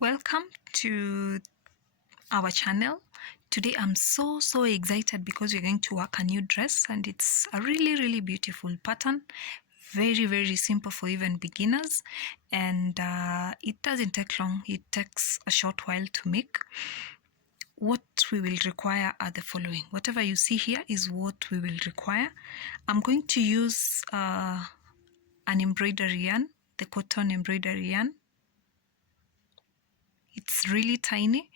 Welcome to our channel. Today I'm so excited because we're going to work a new dress, and it's a really beautiful pattern. Very simple for even beginners, and it doesn't take long. It takes a short while to make. What we will require are the following. Whatever you see here is what we will require. I'm going to use an embroidery yarn, the cotton embroidery yarn. It's really tiny.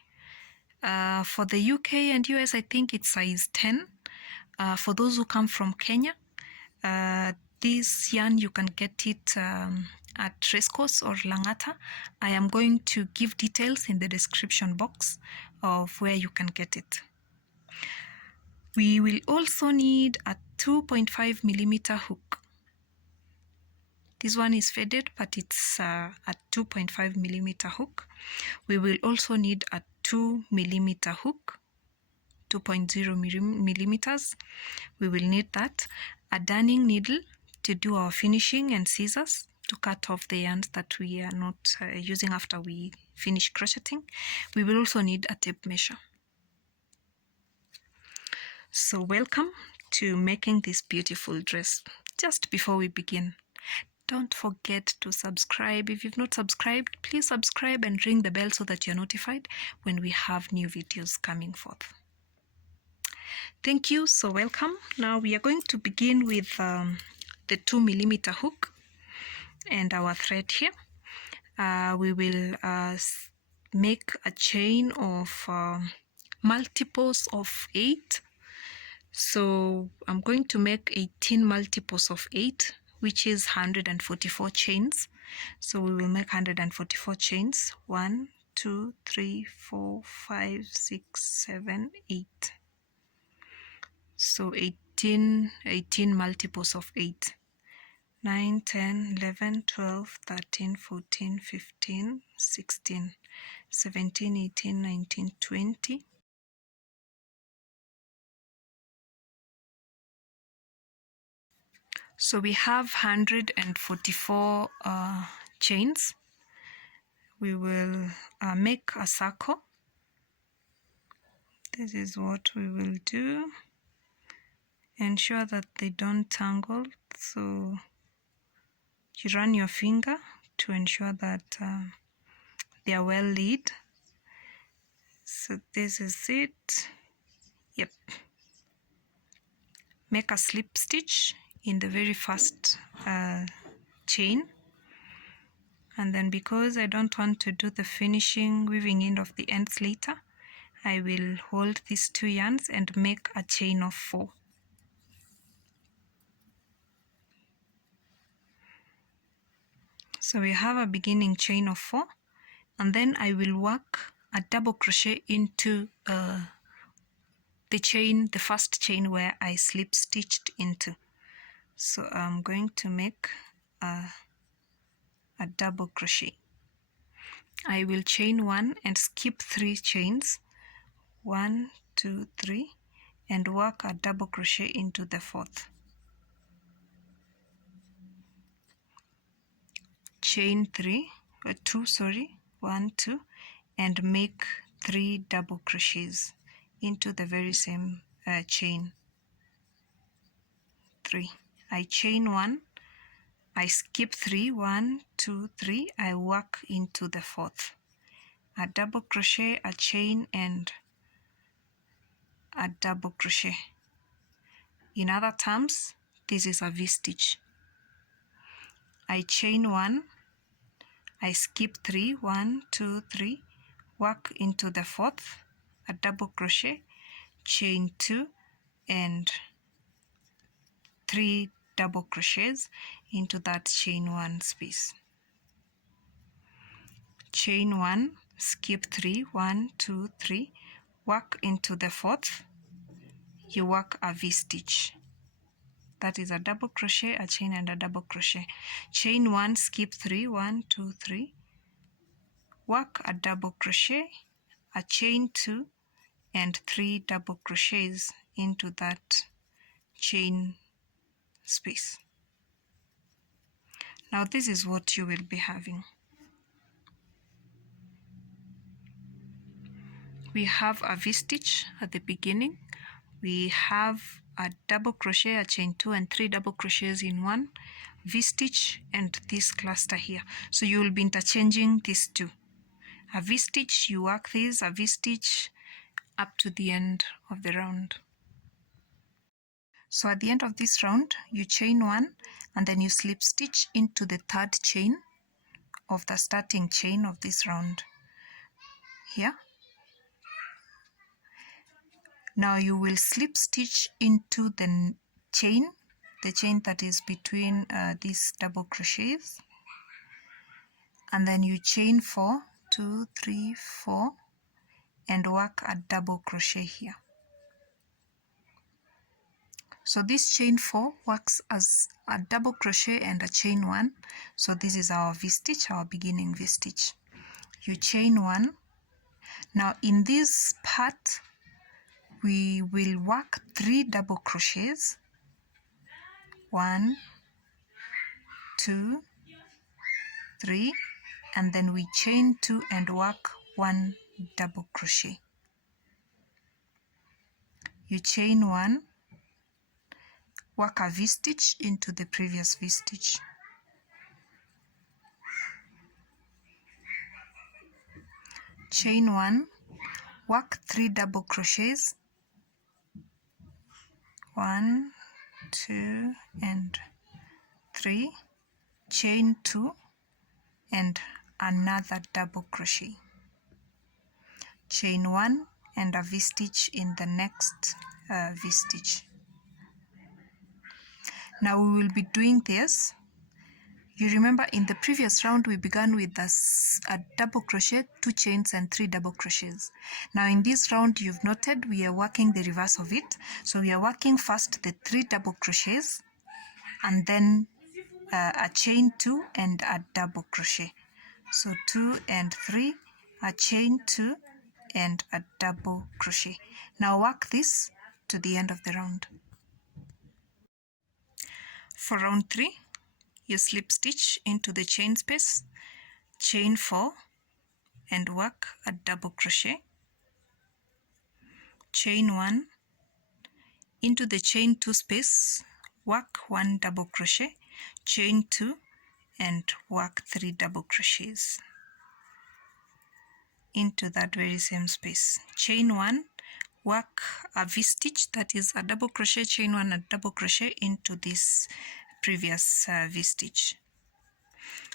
For the UK and US, I think it's size 10. For those who come from Kenya, this yarn, you can get it at Rescos or Langata. I am going to give details in the description box of where you can get it. We will also need a 2.5 millimeter hook. This one is faded, but it's a 2.5 millimeter hook. We will also need a 2 millimeter hook, 2.0 millimeters. We will need that, a darning needle to do our finishing, and scissors to cut off the yarns that we are not using after we finish crocheting. We will also need a tape measure. So welcome to making this beautiful dress. Just before we begin, don't forget to subscribe. If you've not subscribed, please subscribe and ring the bell so that you're notified when we have new videos coming forth. Thank you. So welcome. Now we are going to begin with the 2 millimeter hook and our thread here. We will make a chain of multiples of 8. So I'm going to make 18 multiples of 8, which is 144 chains. So we will make 144 chains. 1, 2, 3, 4, 5, 6, 7, 8. So 18 multiples of 8. 9, 10, 11, 12, 13, 14, 15, 16, 17, 18, 19, 20. So we have 144 chains. We will make a circle. This is what we will do. Ensure that they don't tangle. So you run your finger to ensure that they are well laid. So this is it. Yep. Make a slip stitch in the very first chain, and then because I don't want to do the finishing weaving in of the ends later, I will hold these 2 yarns and make a chain of 4. So we have a beginning chain of 4, and then I will work a double crochet into the chain, the first chain where I slip stitched into. So I'm going to make a double crochet. I will chain 1 and skip 3 chains, 1, 2, 3, and work a double crochet into the 4th. Chain 2, 1, 2, and make 3 double crochets into the very same chain. 3. I chain 1, I skip 3, 1, 2, 3, I work into the 4th. A double crochet, a chain, and a double crochet. In other terms, this is a V-stitch. I chain 1, I skip 3, 1, 2, 3, work into the 4th, a double crochet, chain 2, and 3 double crochets into that chain 1 space. Chain 1, skip 3, 1, 2, 3, work into the 4th, you work a V-stitch. That is a double crochet, a chain, and a double crochet. Chain 1, skip 3, 1, 2, 3, work a double crochet, a chain 2, and 3 double crochets into that chain space. Now this is what you will be having. we have a V-stitch at the beginning. We have a double crochet, a chain 2 and 3 double crochets in one, V-stitch, and this cluster here. So you will be interchanging these two. A V-stitch, you work this, a V-stitch up to the end of the round. So at the end of this round, you chain 1 and then you slip stitch into the third chain of the starting chain of this round here. Now you will slip stitch into the chain that is between these double crochets, and then you chain 4, 2, 3, 4, and work a double crochet here. So this chain 4 works as a double crochet and a chain 1. So this is our V-stitch, our beginning V-stitch. You chain 1. Now in this part, we will work 3 double crochets. 1, 2, 3, and then we chain 2 and work 1 double crochet. You chain 1, work a V-stitch into the previous V-stitch. Chain 1, work 3 double crochets. 1, 2, and 3. Chain 2 and another double crochet. Chain 1 and a V-stitch in the next V-stitch. Now we will be doing this. You remember in the previous round we began with a double crochet, 2 chains and 3 double crochets. Now in this round you've noted we are working the reverse of it. So we are working first the 3 double crochets and then a chain 2 and a double crochet. So 2 and 3, a chain 2 and a double crochet. Now work this to the end of the round. For round 3, you slip stitch into the chain space, chain 4 and work a double crochet, chain 1, into the chain 2 space, work 1 double crochet, chain 2 and work 3 double crochets into that very same space. Chain 1, work a V-stitch, that is a double crochet, chain 1 and double crochet into this previous V-stitch.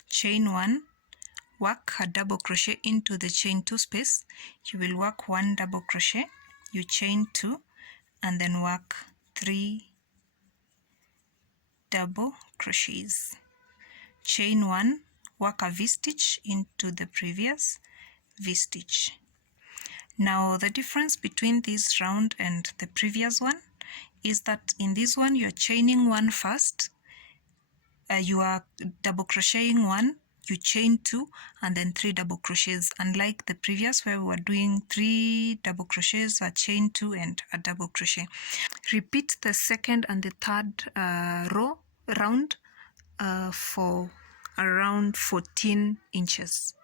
Chain 1, work a double crochet into the chain 2 space. You will work 1 double crochet, you chain 2 and then work 3 double crochets. Chain 1, work a V-stitch into the previous V-stitch. Now the difference between this round and the previous one is that in this one you're chaining 1 first, you are double crocheting 1, you chain 2 and then 3 double crochets, unlike the previous where we were doing 3 double crochets, a chain 2 and a double crochet. Repeat the second and the third round for around 14 inches.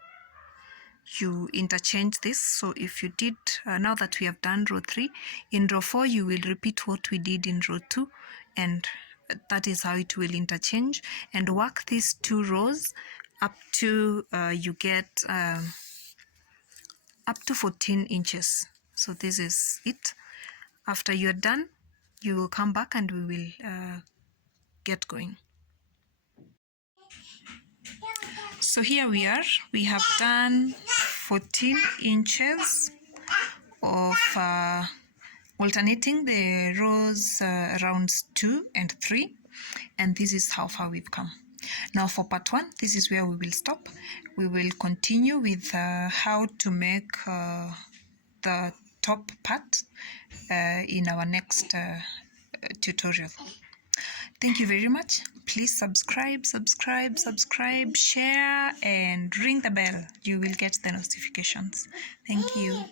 You interchange this. So if you did, now that we have done row 3, in row 4 you will repeat what we did in row 2, and that is how it will interchange, and work these 2 rows up to you get up to 14 inches. So this is it. After you're done, you will come back and we will get going. So here we are. We have done 14 inches of alternating the rows rounds 2 and 3, and this is how far we've come. Now for part 1, this is where we will stop. We will continue with how to make the top part in our next tutorial. Thank you very much. Please subscribe, share and ring the bell. You will get the notifications. Thank you.